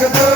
like a